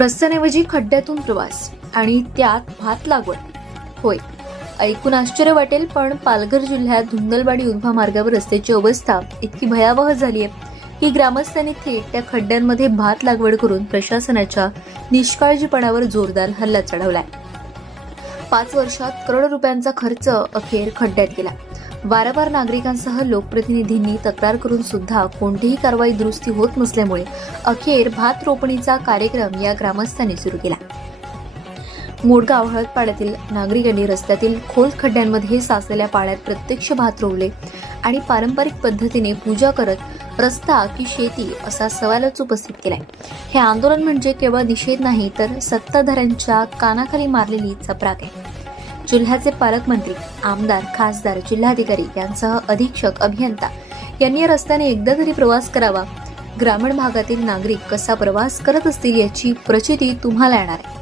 रस्त्याऐवजी खड्ड्यातून प्रवास आणि त्यात भात लागवड. होय ऐकून आश्चर्य वाटेल पण पालघर जिल्ह्यात धुंदलवाडी उद्भा मार्गावर रस्त्याची अवस्था इतकी भयावह झाली आहे की ग्रामस्थांनी थेट त्या खड्ड्यांमध्ये भात लागवड करून प्रशासनाच्या निष्काळजीपणावर जोरदार हल्ला चढवलाय. पाच वर्षात करोड रुपयांचा खर्च अखेर खड्ड्यात गेला. वारंवार नागरिकांसह लोकप्रतिनिधींनी तक्रार करून सुद्धा कोणतीही कारवाई दुरुस्ती होत नसल्यामुळे अखेर भात रोपणीचा कार्यक्रम या ग्रामस्थांनी सुरू केला. मोडगाव हळदपाड्यातील नागरिकांनी रस्त्यातील खोल खड्ड्यांमध्ये साचलेल्या पाण्यात प्रत्यक्ष भात रोवले आणि पारंपरिक पद्धतीने पूजा करत रस्ता की शेती असा सवालच उपस्थित केलाय. हे आंदोलन म्हणजे केवळ निषेध नाही तर सत्ताधाऱ्यांच्या कानाखाली मारलेली चपराक आहे. जिल्ह्याचे पालकमंत्री आमदार खासदार जिल्हाधिकारी यांसह अधीक्षक अभियंता यांनी या रस्त्याने एकदा तरी प्रवास करावा. ग्रामीण भागातील नागरिक कसा प्रवास करत असतील याची प्रचिती तुम्हाला येणार आहे.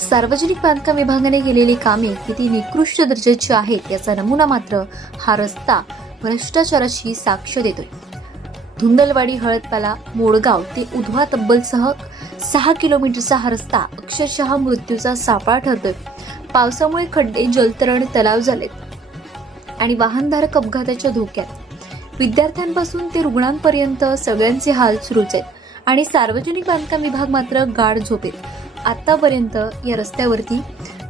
सार्वजनिक बांधकाम विभागाने केलेली कामे किती निकृष्ट दर्जाची आहेत याचा नमुना मात्र हा रस्ता भ्रष्टाचाराची साक्ष देतोय. धुंदलवाडी हळदपाला मोडगाव ते उधवा तब्बलसह सहा किलोमीटरचा हा रस्ता अक्षरशः मृत्यूचा सापळा ठरतोय. पावसामुळे खड्डे जलतरण तलाव झालेत आणि वाहनधारक अपघाताच्या धोक्यात. विद्यार्थ्यांपासून ते रुग्णांपर्यंत सगळ्यांचे हाल सुरूच आहेत. आणि सार्वजनिक बांधकाम विभाग मात्र गाढ झोपेत. आतापर्यंत या रस्त्यावरती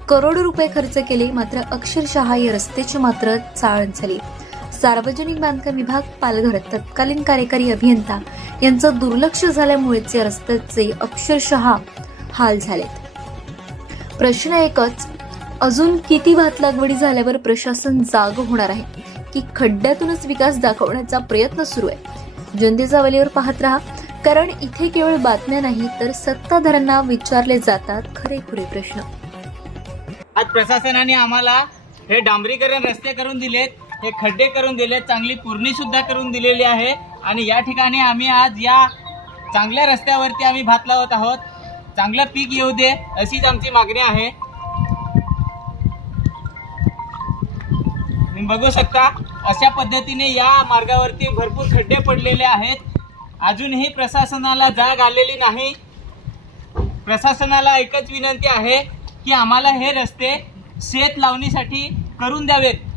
करोडो रुपये खर्च केले मात्र अक्षरशः या रस्त्याची मात्र चाळण झाली. सार्वजनिक बांधकाम विभाग पालघर तत्कालीन कार्यकारी अभियंता यांचं दुर्लक्ष झाल्यामुळेच या रस्त्याचे अक्षरशः हाल झालेत. प्रश्न एकच अजून किती भात लागवडी झाल्यावर प्रशासन जाग होणार आहे? की खड्ड्यातूनच विकास दाखवण्याचा प्रयत्न सुरू आहे? जनतेचा वलीवर पाहत राहा. कारण इथे केवळ बातम्या नाही तर सत्ताधाऱ्यांना विचारले जातात खरेखुरे प्रश्न. आज प्रशासनाने आम्हाला हे डांबरीकरण रस्ते करून दिलेत हे खड्डे करून दिलेत चांगली पूर्णी सुद्धा करून दिलेली आहे. आणि या ठिकाणी आम्ही आज या चांगल्या रस्त्यावरती आम्ही भात लावत आहोत. चांगलं पीक येऊ दे अशीच आमची मागणी आहे. तुम्ही बघू शकता अशा पद्धतीने या मार्गावरती भरपूर खड्डे पडलेले आहेत. अजूनही प्रशासनाला जाग आलेली नाही. प्रशासनाला एकच विनंती आहे की आम्हाला हे रस्ते शेत लावणीसाठी करून द्यावेत.